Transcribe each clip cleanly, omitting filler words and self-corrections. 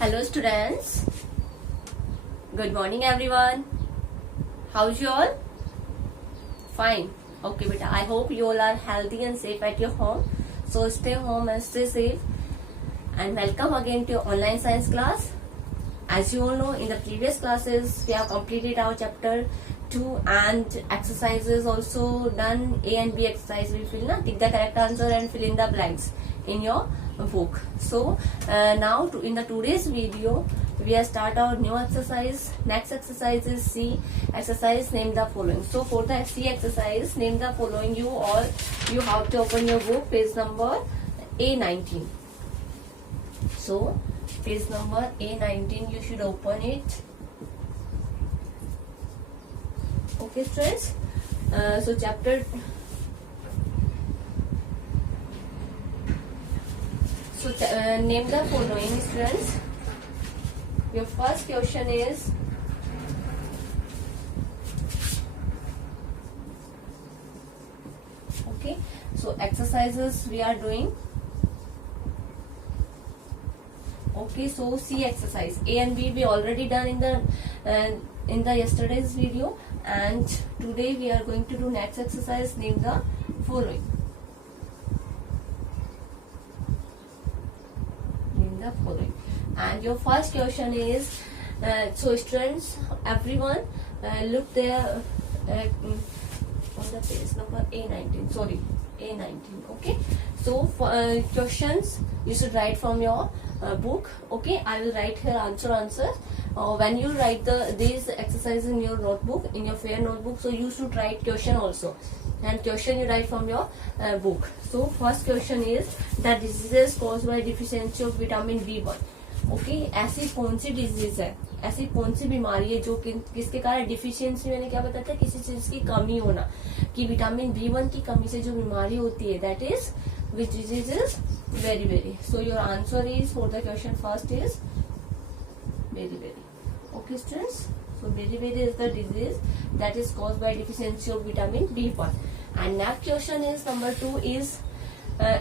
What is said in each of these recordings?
Hello students, good morning everyone. How's you all? Fine. Okay beta, I hope you all are healthy and safe at your home. So stay home and stay safe. And welcome again to your online science class. As you all know, in the previous classes we have completed our chapter 2 and exercises also done. A and B exercise we fill na, tick the correct answer and fill in the blanks in your book. So now in the today's video we have start our new exercise. Next exercise is C exercise, name the following. So for the C exercise, name the following, you have to open your book, page number A19. So page number A19, you should open it. Okay students, so chapter name the following students. Your first question is okay, so exercises we are doing. Okay, so C exercise, A and B we already done in the yesterday's video, and today we are going to do next exercise, name the following. Following. And your first question is so students, everyone look there on the page number A19, sorry, A19. Okay, so questions you should write from your book. Okay, I will write here answers. When you write these exercises in your notebook, in your fair notebook, so you should write question also, and question you write from your book. So first question is that diseases caused by deficiency of vitamin B1. Okay, ऐसी कौन सी डिजीज है, ऐसी कौन सी बीमारी है जो किसके कारण डिफिशियंसी, मैंने क्या बताया था, किसी चीज की कमी होना, कि विटामिन B1 की कमी से जो बीमारी होती है, that is which disease is berry. So your answer is for the question first is berry. Okay students, so beriberi is the disease that is caused by deficiency of vitamin B1. And next question is number 2 is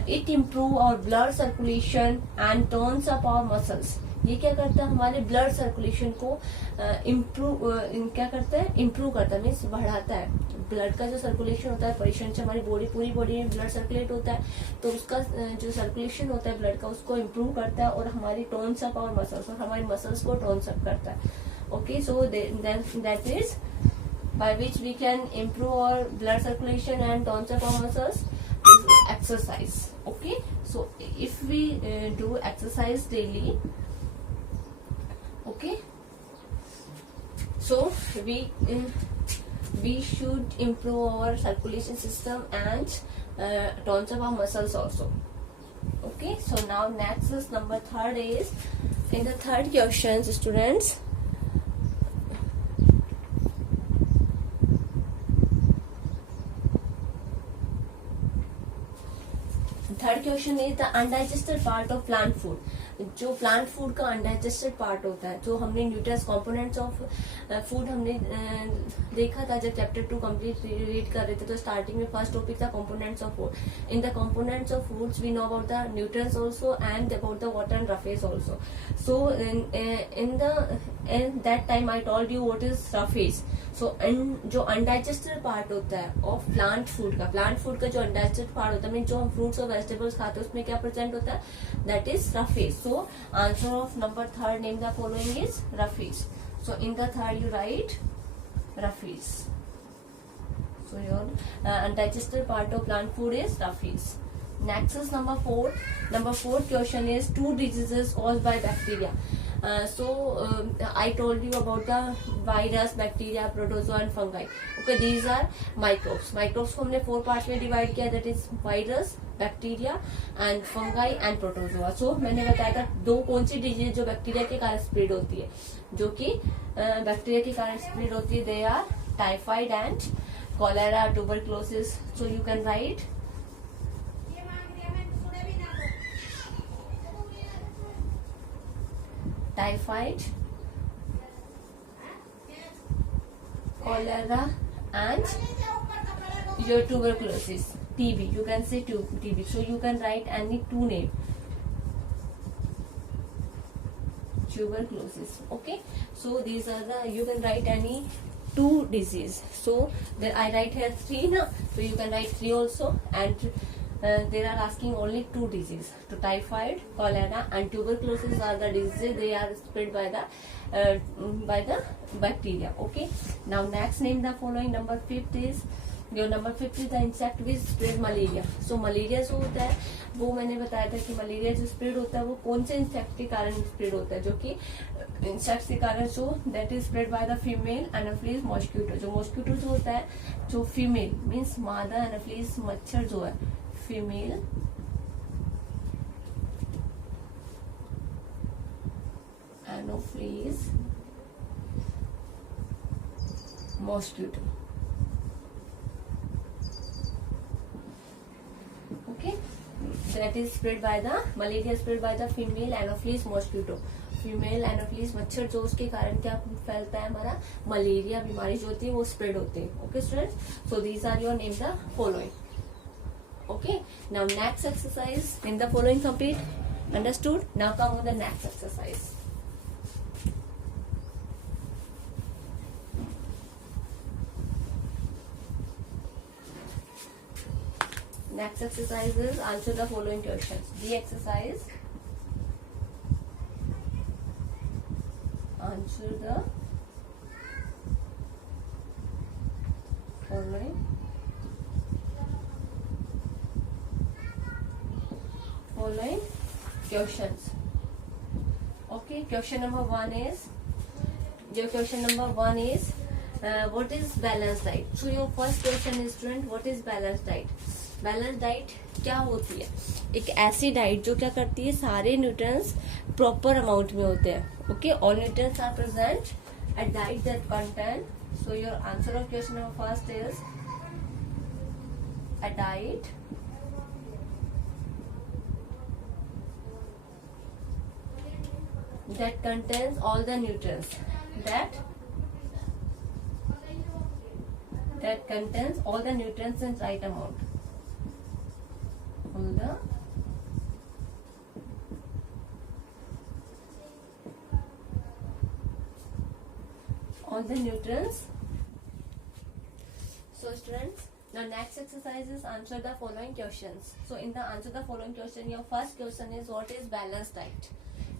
it improve our blood circulation and tones up our muscles. ये क्या करता है, हमारे blood circulation को क्या करता है, इम्प्रूव करता है, मीन्स बढ़ाता है. ब्लड का जो सर्कुलेशन होता है, परिश्रम से हमारी पूरी बॉडी में ब्लड सर्कुलेट होता है, तो उसका जो सर्कुलेशन होता है ब्लड का, उसको इम्प्रूव करता है, और हमारी टोन्स अप और मसल्स, और हमारी मसल्स को टोन्स अप करता है. Okay, so that is by which we can improve our blood circulation and tones up our muscles is exercise. Okay, so if we do exercise daily, okay, so we should improve our circulation system and tones up our muscles also. Okay, so now next is number 3 is, in the third questions students, third question is the undigested part of plant food. जो plant food का undigested part होता है, जो हमने nutrients components of food हमने देखा था जब चैप्टर 2 कंप्लीट रीड कर रहे थे, तो स्टार्टिंग में फर्स्ट टॉपिक था components of food. In the components of foods we know about the nutrients also and about the water and roughage also. So in that time I told you what is roughage. So जो undigested part होता है of plant food का जो undigested part होता है, जो हम फ्रूट्स और वेजिटेबल्स खाते हैं, उसमें क्या प्रेजेंट होता है, that is roughage. So answer of number 3, name the following is raffies. So in the 3rd you write raffies. So your undigested part of plant food is raffies. Next is number 4. Number 4 question is 2 diseases caused by bacteria. I told you about the virus, bacteria, protozoa and fungi. Okay, these are microbes. Microbes को हमने 4 पार्ट में डिवाइड किया, that is virus, bacteria and fungi and protozoa. So मैंने बताया था 2 कौन सी डिजीज जो बैक्टीरिया के कारण स्प्रेड होती है, जो कि बैक्टीरिया के कारण स्प्रेड होती है, they are typhoid and cholera, tuberculosis. So you can write typhoid, cholera and your tuberculosis. TB. You can say TB. So you can write any two names. tuberculosis. Okay, so these are the, you can write any two disease. So there I write here three now, so you can write three also. And they are asking only two disease. So typhoid, cholera, and tuberculosis are the diseases. They are spread by the bacteria. Okay. Now next, name the following. Number 5 is, जो नंबर 5 is the insect which spread malaria. सो मलेरिया जो होता है वो मैंने बताया था कि मलेरिया जो स्प्रेड होता है वो कौन से इंसेक्ट के कारण स्प्रेड होता है, जो कि इंसेक्ट के कारण जो that is spread by the female Anopheles mosquito. जो मॉस्किटो जो होता है, जो फीमेल मीन्स मादा एनाफिलीज मच्छर जो है, female Anopheles mosquito. Okay, that is spread by the malaria spread by the female anopheles mosquito. Female Anopheles मच्छर जो उसके कारण क्या फैलता है, हमारा मलेरिया बीमारी जो होती है वो स्प्रेड होती है. Okay students, so these are your name the following. Okay, now next exercise, name the following complete. Understood? Now come on the next exercise. Next exercise is answer the following questions. The exercise, answer the following questions. Okay, question number 1 is, what is balanced diet? So your first question is, student, what is balanced diet? Balance diet क्या होती है? एक ऐसी डाइट जो क्या करती है, सारे न्यूट्रिएंट्स प्रॉपर अमाउंट में होते हैं. Okay, all nutrients are present at diet that contain. So your answer of question number first is a diet that contains all the nutrients that contains all the nutrients in right amount. All the nutrients. So students, the next exercise is answer the following questions. So in the answer the following question, your first question is, what is balanced diet?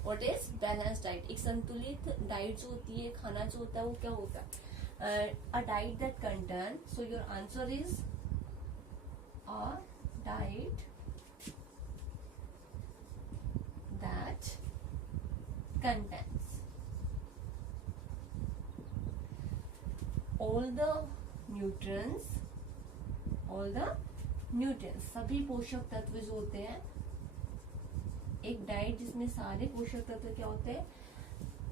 What is balanced diet? एक संतुलित डाइट जो होती है, खाना जो होता है वो क्या होता है? A diet that contain. So your answer is a diet that contains all the nutrients, सभी पोषक तत्व जो होते हैं. एक डाइट जिसमें सारे पोषक तत्व क्या होते हैं,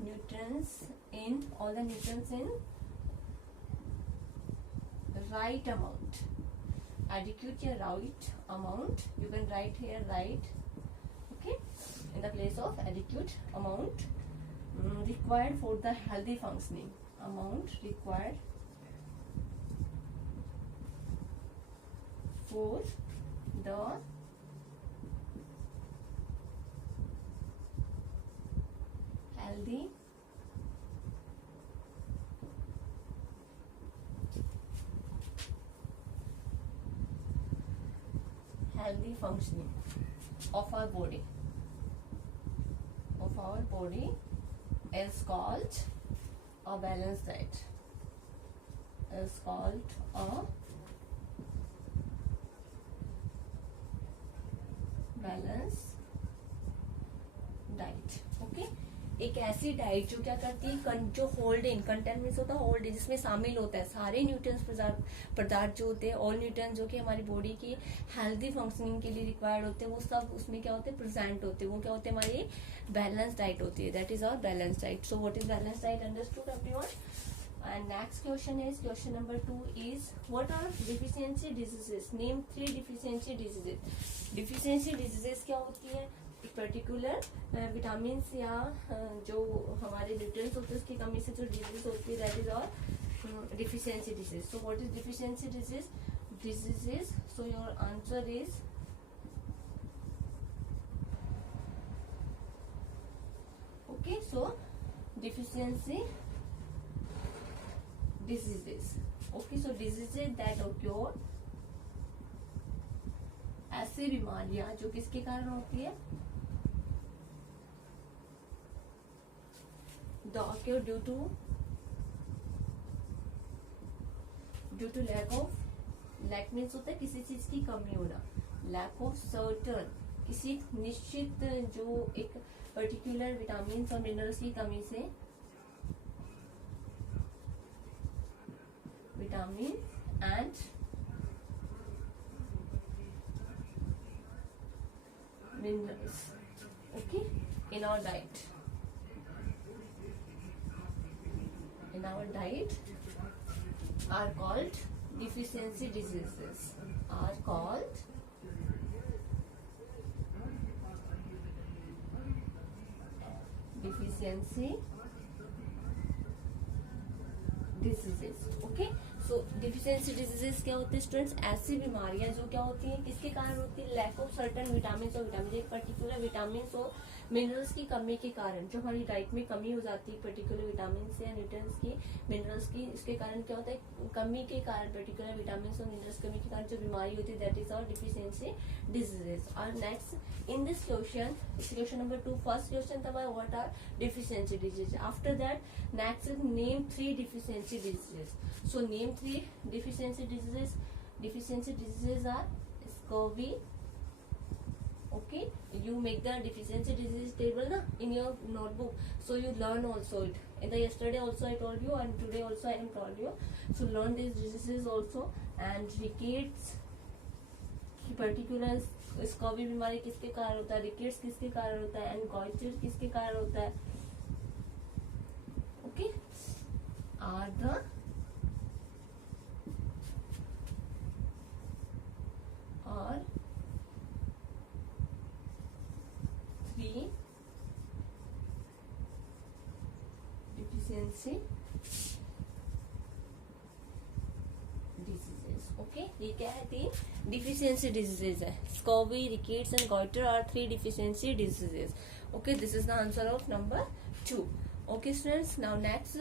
न्यूट्रिएंट्स इन, all the nutrients in right amount, adequate या right amount, you can write here right, okay, in the place of adequate amount required for the healthy functioning, amount required for the healthy functioning of our body is called a balanced diet, is called a balanced diet. Okay, एक ऐसी डाइट जो क्या करती है, जो hold in, content means होता है hold in, जिसमें शामिल होता है सारे न्यूट्रिएंट्स पदार्थ जो होते हैं, ऑल न्यूट्रिएंट्स जो कि हमारी बॉडी की हेल्दी फंक्शनिंग के लिए रिक्वायर्ड होते हैं, वो सब उसमें क्या होते हैं, प्रेजेंट होते हैं. वो क्या होते हैं, हमारी बैलेंस डाइट होती है. That is our balance diet. So what is balance diet? Understood everyone? And next question is, question number 2 is, what are deficiency diseases? Name 3 deficiency diseases. Deficiency diseases क्या होती है? पर्टिकुलर विटामिन या जो हमारे न्यूट्रिएंट्स होते हैं उसकी कमी से जो डिजीज होती है, दैट इज और deficiency disease. So what is deficiency disease? So your answer is okay. also deficiency diseases. Okay, so diseases that occur, ऐसी बीमारियां जो किसके कारण होती है, occur due to lack means होता है किसी चीज की कमी होना, lack of certain किसी निश्चित जो एक पर्टिकुलर विटामिन और मिनरल्स की कमी से, vitamin and minerals, okay, in our diet. In our diet are called deficiency diseases. Are called deficiency diseases. Okay, so deficiency diseases क्या होते हैं स्टूडेंट्स, ऐसी बीमारियां जो क्या होती हैं, किसके कारण होती है, लैक ऑफ सर्टेन विटामिन और विटामिन, एक पर्टिकुलर विटामिन और मिनरल्स की कमी के कारण, जो हमारी डाइट में कमी हो जाती है पर्टिकुलर विटामिन या न्यूट्रिएंट्स की, मिनरल्स की, इसके कारण क्या होता है, कमी के कारण, पर्टिकुलर विटामिन और मिनरल्स कमी के कारण जो बीमारी होती है, that is our deficiency diseases. और next in this question number 2, first question था what are deficiency diseases. After that next name 3 deficiency diseases. So name 3 deficiency diseases. Deficiency diseases are scurvy. Okay, you make the deficiency disease table na in your notebook, so you learn also it. In the yesterday also I told you, and today also I am told you. So learn these diseases also. And rickets की particular scurvy बीमारी किसके कारण होता है, रिकेट्स किसके कारण होता है, एंड गॉइटर किसके कारण होता है. ओके, आर द और 3 डिफिशियंसी डिजीजेस. ओके, ये क्या है, 3 डिफिशियंसी डिजीजेस है. Scurvy, rickets and goitre are 3 deficiency diseases. Okay, this is the answer of number 2. Okay students, now next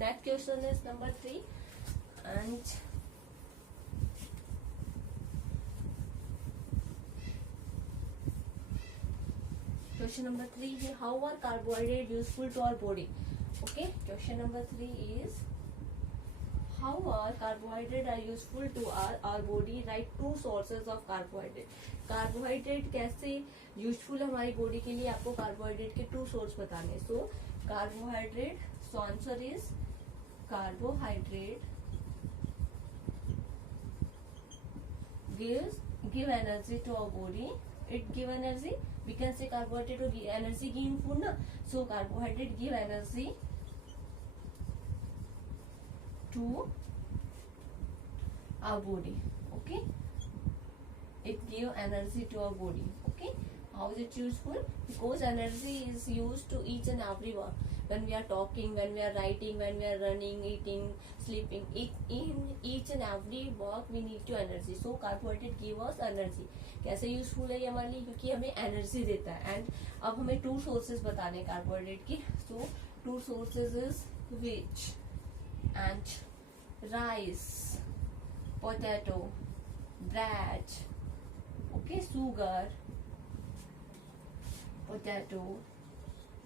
question is number 3 and question number 3 is how are carbohydrate useful to our body. Okay, question number 3 is how are carbohydrate are useful to our body. Write 2 sources of carbohydrate. Carbohydrate कैसे useful हमारी body के लिए, आपको carbohydrate के 2 source बताने. So carbohydrate, so answer is carbohydrate give energy to our body. It give energy, we can say carbohydrate to give energy giving food na. So carbohydrate give energy to our body. Okay, it give energy to our body. Okay, how is it useful? Because energy is used to each and every work. When we are talking, when we are writing, when we are running, eating, sleeping, in each and every work we need to energy. So carbohydrate give us energy. कैसे यूजफुल है ये हमारे लिए, क्योंकि हमें एनर्जी देता है. एंड अब हमें 2 सोर्सेज बताने हैं कार्बोहाइड्रेट की. सो 2 sources is which and rice, potato, bread. Okay, sugar, potato,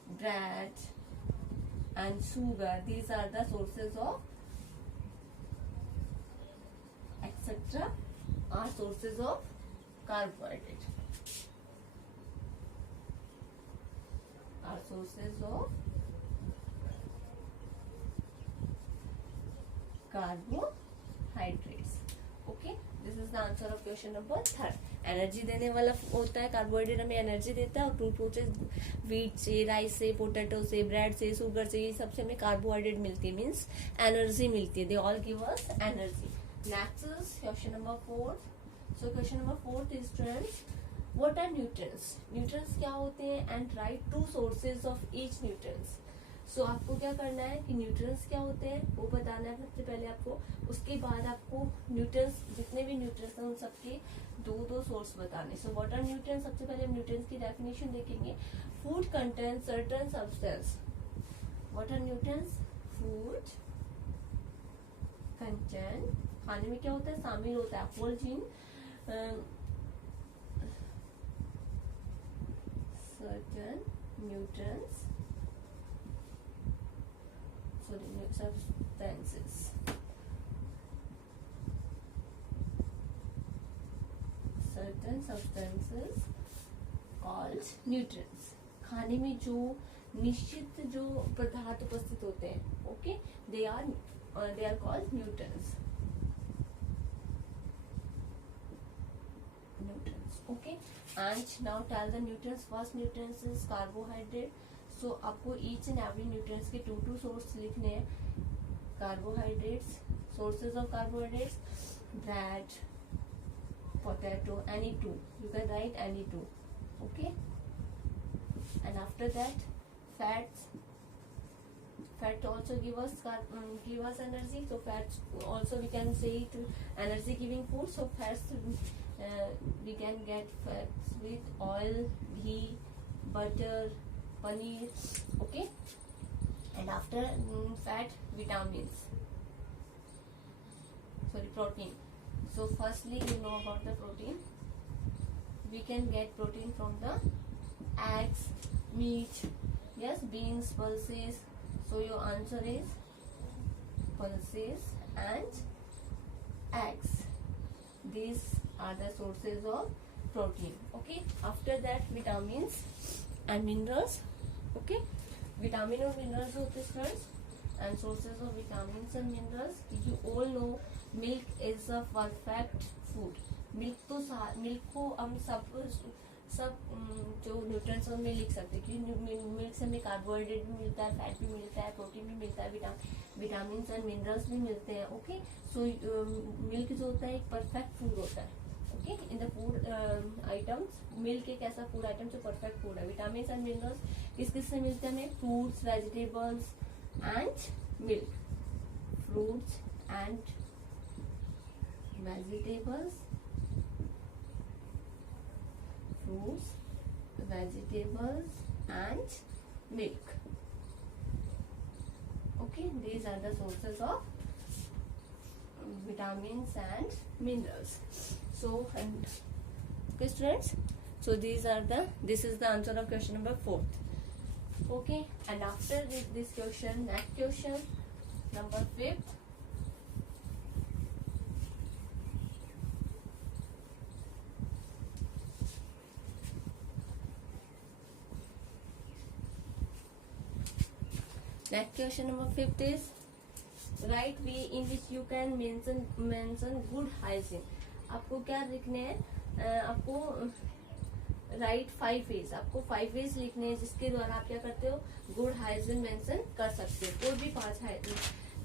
bread and sugar, these are the sources of etc. are sources of carbohydrate, are sources of carbohydrates. Okay, this is the answer of question number 3. एनर्जी देने वाला होता है कार्बोहाइड्रेट, हमें एनर्जी देता है. और 2 process wheat से, राइस से, पोटैटो से, ब्रेड से, शुगर से, ये सबसे हमें कार्बोहाइड्रेट मिलती है, मीन्स एनर्जी मिलती है. They all give us energy. Next is question number 4. So question number 4 is students what are nutrients. Nutrients क्या होते हैं and write 2 sources of each nutrients. So आपको क्या करना है कि न्यूट्रिएंट्स क्या होते हैं वो बताना है सबसे पहले आपको. उसके बाद आपको न्यूट्रिएंट्स, जितने भी न्यूट्रिएंट्स हैं उन सबके 2 सोर्स बताने. सो व्हाट आर न्यूट्रिएंट्स, सबसे पहले हम न्यूट्रिएंट्स की डेफिनेशन देखेंगे. Food contains certain substance What are nutrients? Food content, खाने में क्या होता है, शामिल होता है, होल इन certain nutrients, sorry, substances. Certain substances called nutrients. खाने में जो निश्चित जो पदार्थ उपस्थित होते हैं, okay, they are called nutrients. Nutrients, okay. And now tell the nutrients. First nutrients is carbohydrate. So आपको each and every nutrients के two source लिखने हैं. Carbohydrates, sources of carbohydrates, bread, potato, any two. You can write any two, okay. And after that, fats. Fat also give us energy. So fats also we can say it energy giving food. So fats we can get fats with oil, ghee, butter, paneer, okay. And after fat, vitamins, sorry, protein. So firstly you know about the protein. We can get protein from the eggs, meat, yes, beans, pulses. So your answer is pulses and eggs. These are the sources of protein, okay. After that, vitamins and minerals, okay. Vitamin और minerals होते हैं friends. And sources of vitamins and minerals, you all know milk is a perfect food. Milk को हम सब जो न्यूट्रिएंट्स में लिख सकते हैं, क्योंकि मिल्क से हमें कार्बोहाइड्रेट भी मिलता है, फैट भी मिलता है, प्रोटीन भी मिलता है, विटामिन एंड मिनरल्स भी मिलते हैं, ओके. सो मिल्क जो होता है एक परफेक्ट फूड होता है, okay. In the food items, milk एक ऐसा फूड आइटम जो परफेक्ट फूड है. विटामिन एंड मिनरल्स किस से मिलते हैं हमें? Fruits, vegetables and milk. Fruits and vegetables, fruits, vegetables and milk, okay. These are the sources of vitamins and minerals. So and okay students, so this is the answer of question number 4, okay. And after this question, next question number 5. Next question number 5 is write way in which you can mention good hygiene. आपको क्या लिखने हैं? आपको write 5 ways. आपको 5 ways लिखने हैं जिसके द्वारा आप क्या करते हो? गुड हाइजीन मेंशन कर सकते हो. कोई भी 5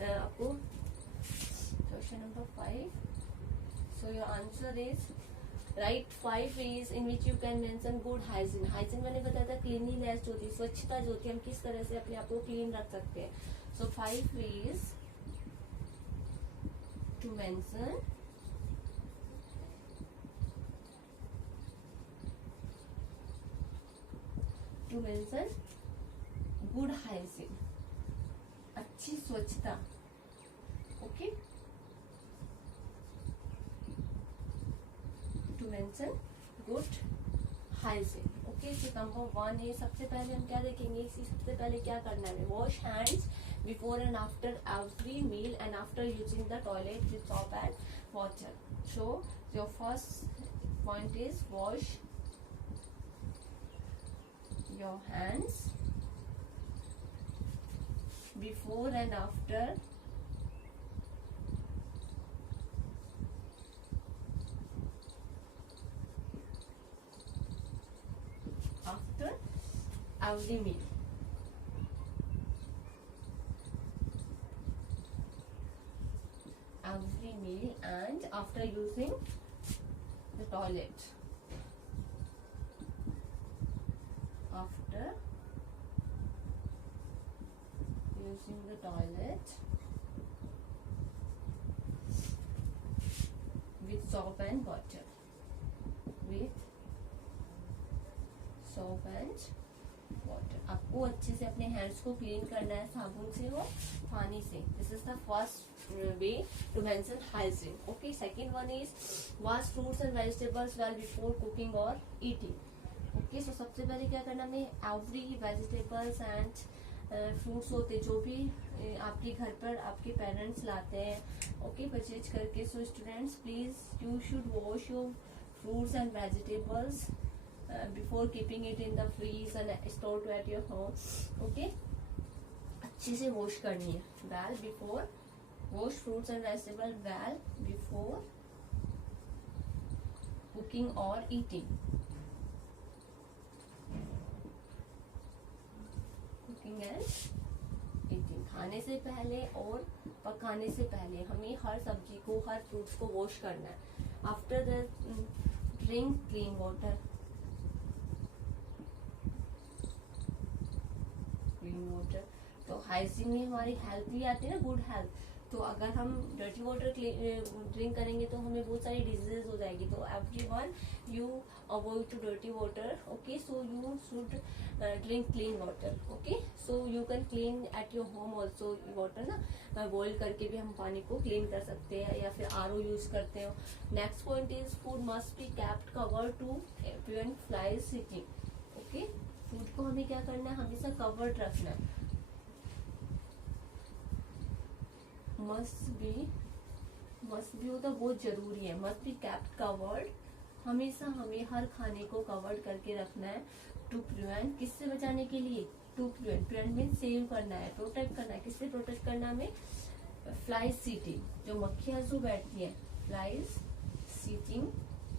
आपको. Question number 5. So your answer is write 5 ways in which you can mention good hygiene. Hygiene मैंने बताया था क्लीनलीनेस जो होती है, स्वच्छता जो होती है, हम किस तरह से अपने आप को क्लीन रख सकते हैं. So 5 ways to mention good hygiene, अच्छी स्वच्छता, okay. To mention good hygiene, okay. So number 1 है, सबसे पहले हम क्या देखेंगे, सबसे पहले क्या करना है, wash hands before and after every meal and after using the toilet with soap and water. So your first point is wash your hands before and after every meal. Every meal and after using the toilet. After using the toilet with soap and water. With soap and water. आपको अच्छे से अपने हैंड्स को क्लीन करना है साबुन से और पानी से। This is the first way to mention hygiene. Okay, second one is wash fruits and vegetables well before cooking और ईटिंग। ओके, सो सबसे पहले क्या करना हमें, एवरी वेजिटेबल्स एंड फ्रूट्स होते जो भी आपके घर पर आपके पेरेंट्स लाते हैं, ओके, परचेज करके। So students please you should wash your fruits and vegetables before keeping it in the freeze and store to at your home. Okay, अच्छे से वॉश करनी है। well before wash fruits and vegetables well before cooking or eating. cooking and eating, खाने से पहले और पकाने से पहले हमें हर सब्जी को, हर फ्रूट्स को वॉश करना है। After the drink clean water, clean water. तो हाइजीन में हमारी हेल्थ भी आती है ना, गुड हेल्थ। तो अगर हम डर्टी वाटर ड्रिंक करेंगे तो हमें बहुत सारी डिजीजेस हो जाएगी। तो everyone you avoid to dirty water. Okay, so you should drink clean water. Okay, so you can clean at your home also water ना, बॉइल करके भी हम पानी को क्लीन कर सकते हैं या फिर आरओ यूज करते हो। Next point is food must be kept cover to prevent flies sitting. Okay, food को हमें क्या करना है, हमेशा कवर्ड रखना है। मस्ट बी होता बहुत जरूरी है, मस्ट बी केप्ट कवर्ड। हमेशा हमें हर खाने को कवर्ड करके रखना है। टू प्रिवेंट, किससे बचाने के लिए, to prevent, prevent mean save करना है, प्रोटेक्ट करना है। किससे प्रोटेक्ट करना है हमें, फ्लाइज सीटिंग, जो मक्खियां जो बैठती है, flies sitting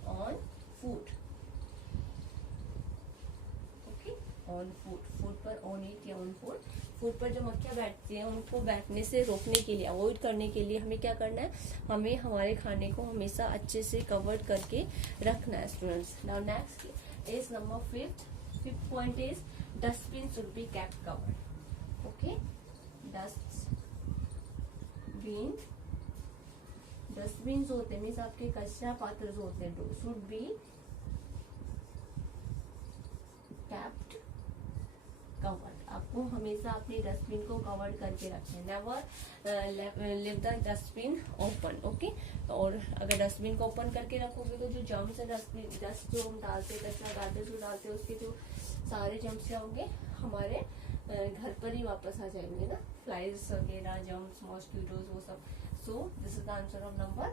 on food. Okay, on food, food पर, ऑन इट या ऑन फूड, फूड पर जो मक्खियां बैठती हैं उनको बैठने से रोकने के लिए, अवॉइड करने के लिए हमें क्या करना है, हमें हमारे खाने को हमेशा अच्छे से कवर्ड करके रखना है students. Now next is number fifth point is dustbin should be kept covered. Okay, dustbin जो होते हैं मीन्स आपके कचरा पात्र जो होते हैं, शुड बी केप्ट कवर्ड। आपको हमेशा अपने डस्टबिन को कवर्ड करके रखना है। Never live the dustbin open. Okay, और अगर डस्टबिन को ओपन करके रखोगे तो जो जर्म्स है, डस्ट जो हम डालते हैं, कचरा डालते हैं, उसके जो सारे जर्म्स क्या होंगे हमारे घर पर ही वापस आ जाएंगे ना, फ्लाइज वगैरह, जर्म्स, मॉस्किटोज, वो सब। So this is the answer of number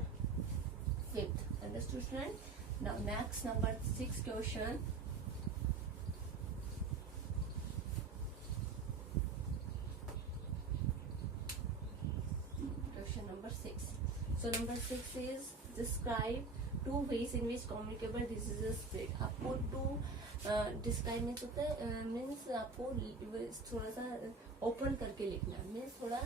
5th। Understood student? Now next number 6 question. Number 6. So number 6 is describe 2 ways in which communicable diseases spread. आपको डिस्क्राइब मीन्स होता है, मीन्स आपको थोड़ा सा ओपन करके लिखना है, मीन्स थोड़ा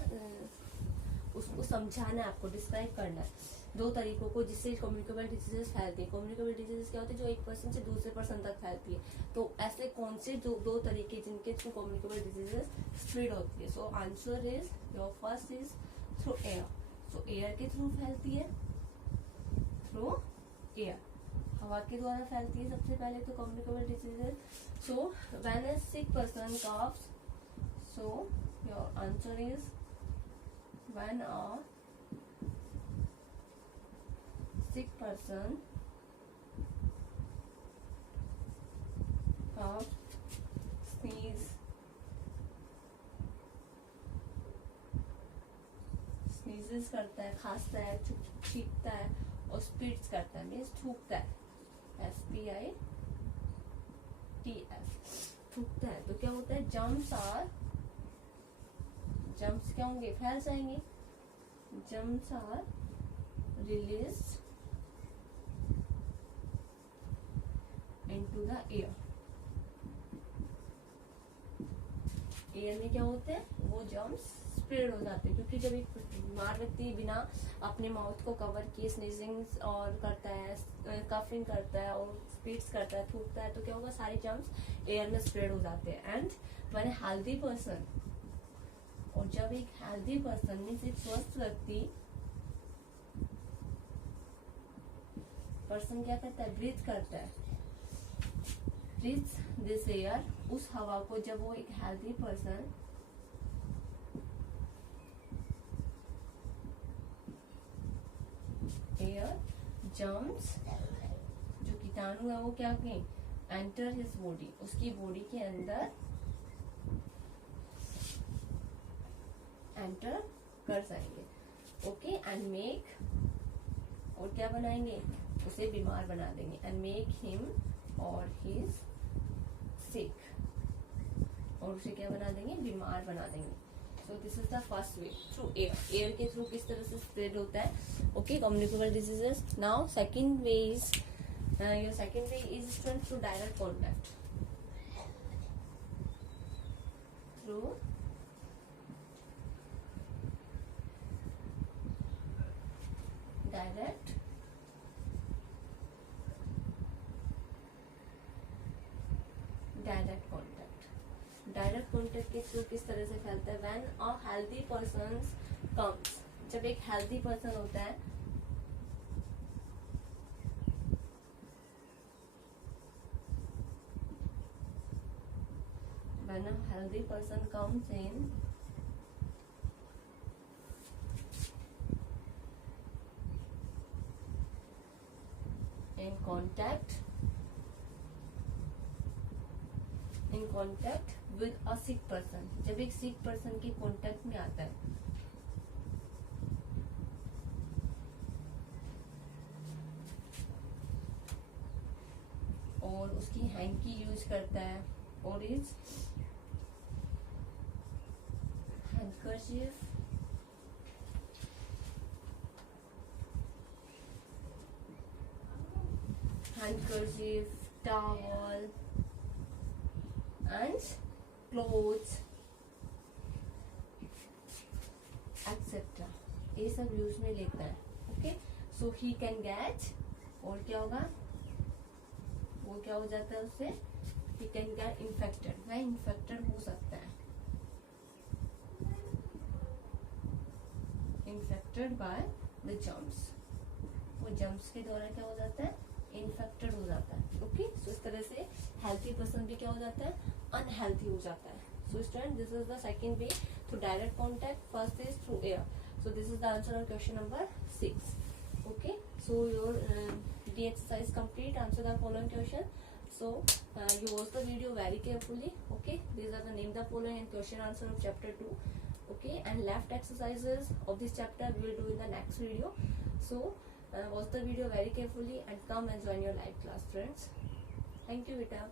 उसको समझाना है, आपको डिस्क्राइब करना है 2 तरीकों को जिससे कम्युनिकेबल डिजीजेस फैलती है। कम्युनिकेबल डिजीजेस क्या होते हैं, जो एक पर्सन से दूसरे पर्सन तक फैलती है। तो ऐसे कौन से दो तरीके जिनके थ्रू कम्युनिकेबल डिजीजेस स्प्रेड होती है। So answer is, your first is through air. तो एयर के थ्रू फैलती है, थ्रू एयर, हवा के द्वारा फैलती है सबसे पहले तो communicable diseases. So when a sick person coughs, so your answer is when a sick person cough, sneeze, sneezes करता है, खांसता है, छींकता है, और स्पिट्स करता है मीन्स थूकता है, SPITS, थूकता है। तो क्या होता है, जम्स क्या होंगे, फैल जाएंगे, germs are released into the air. Air में क्या होते हैं, वो जम्स स्प्रेड हो जाते हैं, क्योंकि जब एक बीमार व्यक्ति बिना अपने माउथ को कवर किए स्नीजिंग और करता है, कफिंग करता है और स्पीट्स करता है, थूकता है, तो क्या होगा, सारे जर्म्स एयर में स्प्रेड हो जाते हैं। And when a healthy person, और जब एक हेल्दी पर्सन मीन्स एक स्वस्थ व्यक्ति पर्सन क्या करता है, ब्रीथ करता है, ब्रीथ्स दिस एयर, उस हवा को जब वो एक हेल्थी पर्सन एयर जर्म्स, जो कीटाणु है वो क्या कहें, एंटर हिज बॉडी, उसकी बॉडी के अंदर एंटर कर जाएंगे. ओके, एंड मेक, और क्या बनाएंगे, उसे बीमार बना देंगे. एंड मेक हिम और हिज सिक, और उसे क्या बना देंगे, बीमार बना देंगे. So this is the first way, through air. Air के थ्रू किस तरह से स्प्रेड होता है. Okay, communicable diseases. Now second way is, your second way is through direct contact. Through direct contact. Direct contact के थ्रू किस तरह से फैलता है, when a healthy person comes, जब एक हेल्दी पर्सन होता है, when a healthy person comes in contact with a sick person, जब एक sick person के contact में आता है, और उसकी हैंकी यूज करता है, और is handkerchief, towel and clothes etc. ये सब यूज में लेता है. ओके, सो ही कैन गेट, और क्या होगा, वो क्या हो जाता है उससे, he can get infected, वह इन्फेक्टेड हो सकता है, infected by the germs, वो जर्म्स के द्वारा क्या हो जाता है, इन्फेक्टेड हो जाता है. ओके, सो इस तरह से हेल्थी पर्सन भी क्या हो जाता है, अनहेल्थी हो जाता है. So student, this is the second way through direct contact. First is through air. So this is the answer of question number 6. Okay, so your the exercise complete. Answer the following question. So you watch the video very carefully. Okay, these are the name the following and question answer of chapter 2. Okay, and left exercises of this chapter we will do in the next video. So watch the video very carefully and come and join your live class, friends. Thank you, Vita.